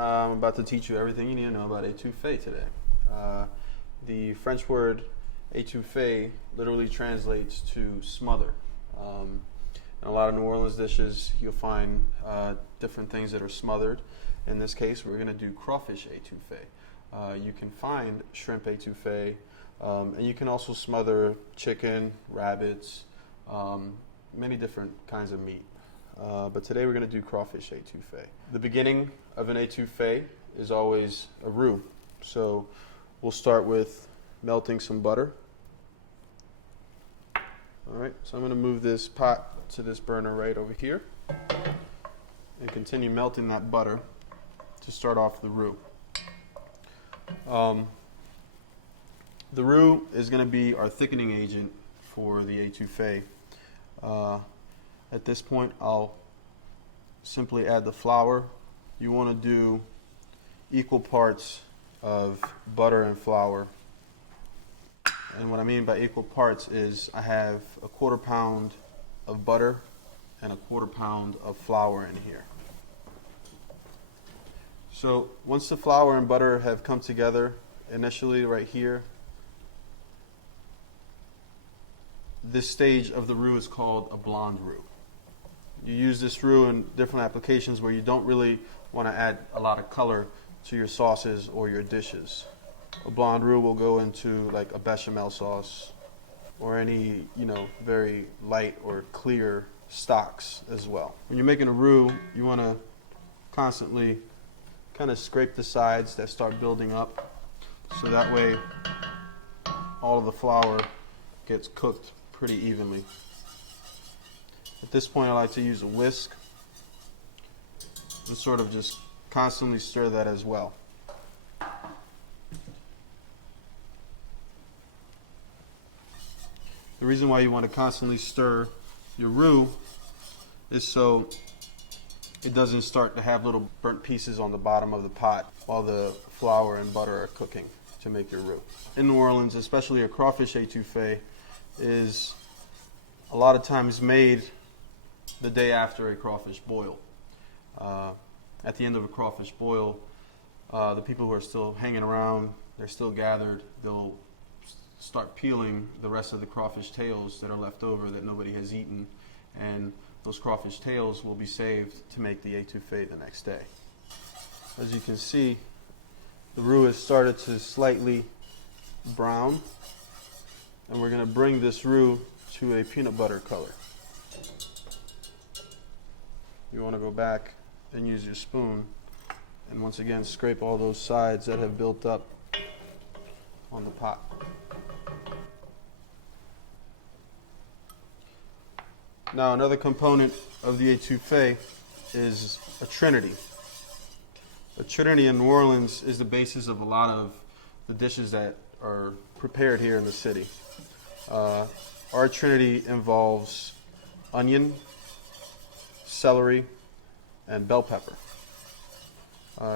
I'm about to teach you everything you need to know about étouffée today. The French word étouffée literally translates to smother. In a lot of New Orleans dishes, you'll find different things that are smothered. In this case, we're going to do crawfish étouffée. You can find shrimp étouffée, and you can also smother chicken, rabbits, many different kinds of meat. But today we're going to do crawfish étouffée. The beginning of an étouffée is always a roux. So we'll start with melting some butter. All right, so I'm going to move this pot to this burner right over here and continue melting that butter to start off the roux. The roux is going to be our thickening agent for the étouffée. At this point, I'll simply add the flour. You want to do equal parts of butter and flour. And what I mean by equal parts is I have a 1/4 pound of butter and a 1/4 pound of flour in here. So once the flour and butter have come together, initially right here, this stage of the roux is called a blonde roux. You use this roux in different applications where you don't really want to add a lot of color to your sauces or your dishes. A blonde roux will go into like a bechamel sauce or any, very light or clear stocks as well. When you're making a roux, you want to constantly kind of scrape the sides that start building up, so that way all of the flour gets cooked pretty evenly. At this point, I like to use a whisk and sort of just constantly stir that as well. The reason why you want to constantly stir your roux is so it doesn't start to have little burnt pieces on the bottom of the pot while the flour and butter are cooking to make your roux. In New Orleans, especially a crawfish étouffée is a lot of times made the day after a crawfish boil. At the end of a crawfish boil, the people who are still hanging around, they're still gathered, they'll start peeling the rest of the crawfish tails that are left over that nobody has eaten, and those crawfish tails will be saved to make the étouffée the next day. As you can see, the roux has started to slightly brown, and we're going to bring this roux to a peanut butter color. You want to go back and use your spoon and once again scrape all those sides that have built up on the pot. Now another component of the étouffée is a trinity. A trinity in New Orleans is the basis of a lot of the dishes that are prepared here in the city. Our trinity involves onion, celery, and bell pepper.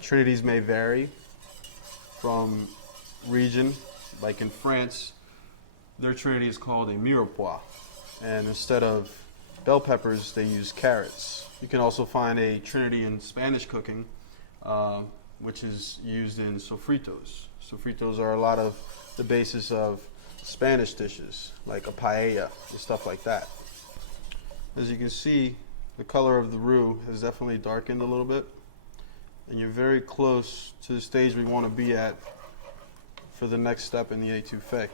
Trinities may vary from region. Like in France, their trinity is called a mirepoix, and instead of bell peppers, they use carrots. You can also find a trinity in Spanish cooking, which is used in sofritos. Sofritos are a lot of the basis of Spanish dishes, like a paella and stuff like that. As you can see, the color of the roux has definitely darkened a little bit, and you're very close to the stage we want to be at for the next step in the étouffée.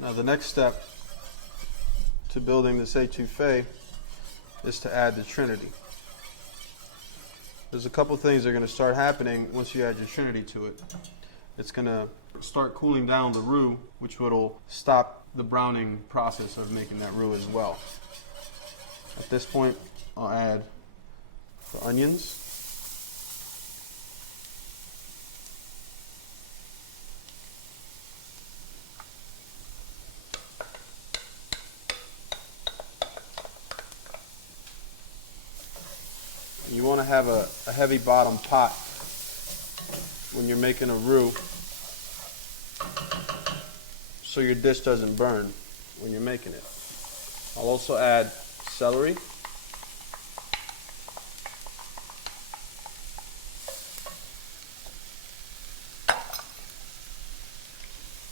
Now the next step to building this étouffée is to add the trinity. There's a couple things that are going to start happening once you add your trinity to it. It's going to start cooling down the roux, which will stop the browning process of making that roux as well. At this point, I'll add the onions. You want to have a heavy bottom pot when you're making a roux so your dish doesn't burn. when you're making it. I'll also add celery.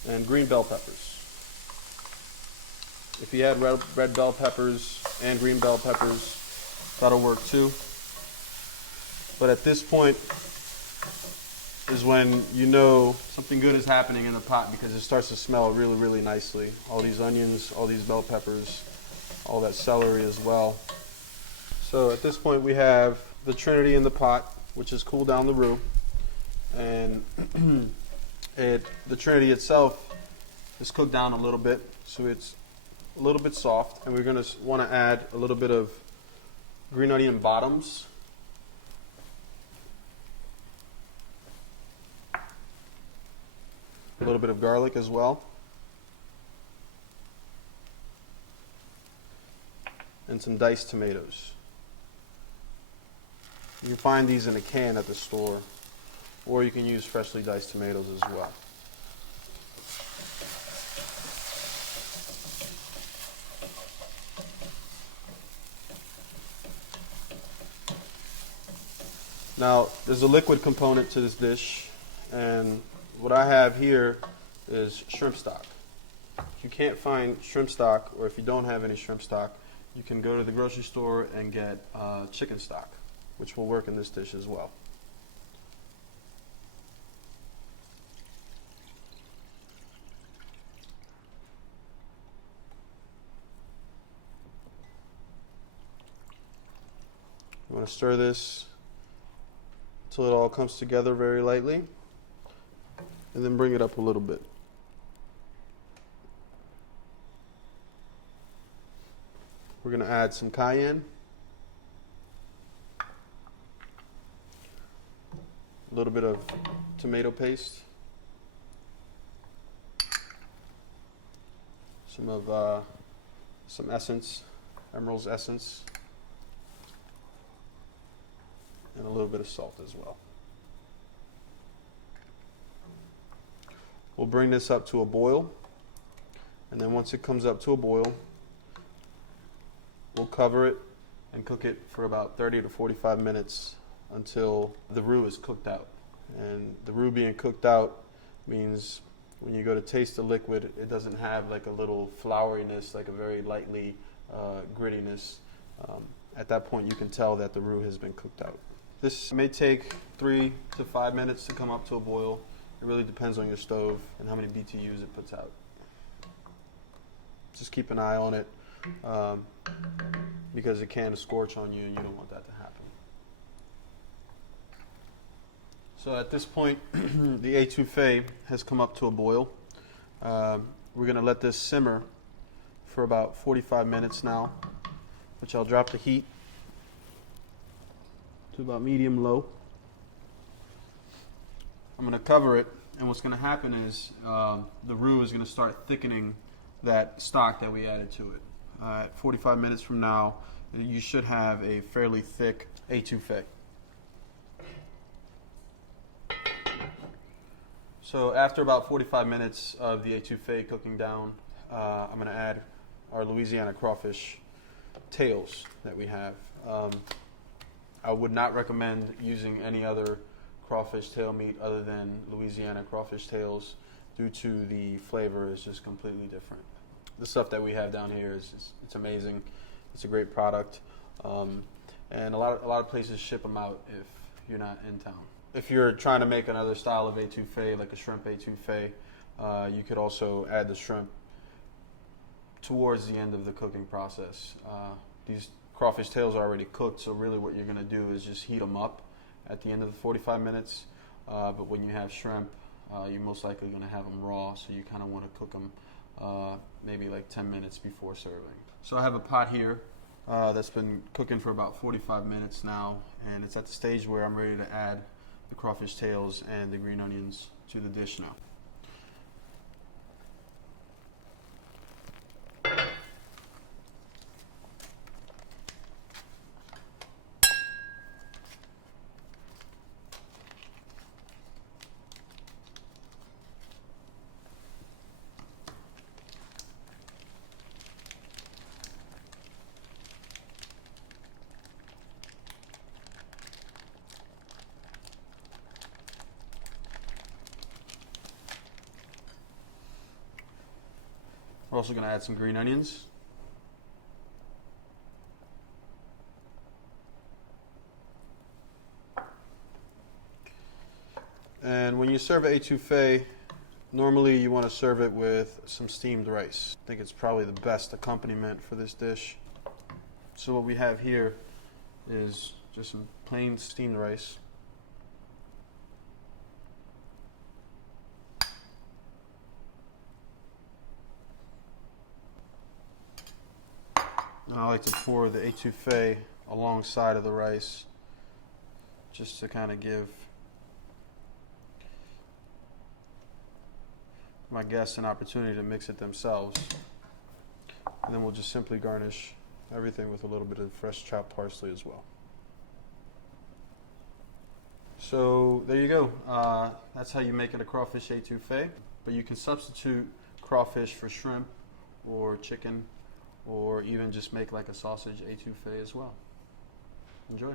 And green bell peppers. If you add red bell peppers and green bell peppers, that'll work too. But at this point is when you know something good is happening in the pot, because it starts to smell really, really nicely. All these onions, all these bell peppers, all that celery as well. So at this point we have the trinity in the pot, which has cooled down the roux, and the trinity itself is cooked down a little bit, so it's a little bit soft, and we're going to want to add a little bit of green onion bottoms. A little bit of garlic as well. And some diced tomatoes. You can find these in a can at the store, or you can use freshly diced tomatoes as well. Now, there's a liquid component to this dish, and what I have here is shrimp stock. If you can't find shrimp stock, or if you don't have any shrimp stock, you can go to the grocery store and get chicken stock, which will work in this dish as well. You want to stir this until it all comes together very lightly, and then bring it up a little bit. We're going to add some cayenne, a little bit of tomato paste, some essence, Emeril's essence, and a little bit of salt as well. We'll bring this up to a boil, and then once it comes up to a boil, we'll cover it and cook it for about 30 to 45 minutes until the roux is cooked out. And the roux being cooked out means when you go to taste the liquid, it doesn't have like a little flouriness, like a very lightly grittiness. At that point, you can tell that the roux has been cooked out. This may take 3 to 5 minutes to come up to a boil. It really depends on your stove and how many BTUs it puts out. Just keep an eye on it, because it can scorch on you, and you don't want that to happen. So at this point, the étouffée has come up to a boil. We're going to let this simmer for about 45 minutes now, which I'll drop the heat to about medium-low. I'm going to cover it, and what's going to happen is the roux is going to start thickening that stock that we added to it. At 45 minutes from now, you should have a fairly thick étouffée. So after about 45 minutes of the étouffée cooking down, I'm going to add our Louisiana crawfish tails that we have. I would not recommend using any other crawfish tail meat other than Louisiana crawfish tails, due to the flavor is just completely different. The stuff that we have down here it's amazing. It's a great product, and a lot of places ship them out if you're not in town. If you're trying to make another style of étouffée, like a shrimp étouffée, you could also add the shrimp towards the end of the cooking process. These crawfish tails are already cooked, so really what you're going to do is just heat them up at the end of the 45 minutes. But when you have shrimp, you're most likely going to have them raw, so you kind of want to cook them maybe like 10 minutes before serving. So I have a pot here that's been cooking for about 45 minutes now, and it's at the stage where I'm ready to add the crawfish tails and the green onions to the dish now. We're also going to add some green onions. And when you serve étouffée, normally you want to serve it with some steamed rice. I think it's probably the best accompaniment for this dish. So what we have here is just some plain steamed rice. And I like to pour the étouffée alongside of the rice just to kind of give my guests an opportunity to mix it themselves. And then we'll just simply garnish everything with a little bit of fresh chopped parsley as well. So there you go. That's how you make it a crawfish étouffée. But you can substitute crawfish for shrimp or chicken, or even just make like a sausage étouffée as well. Enjoy.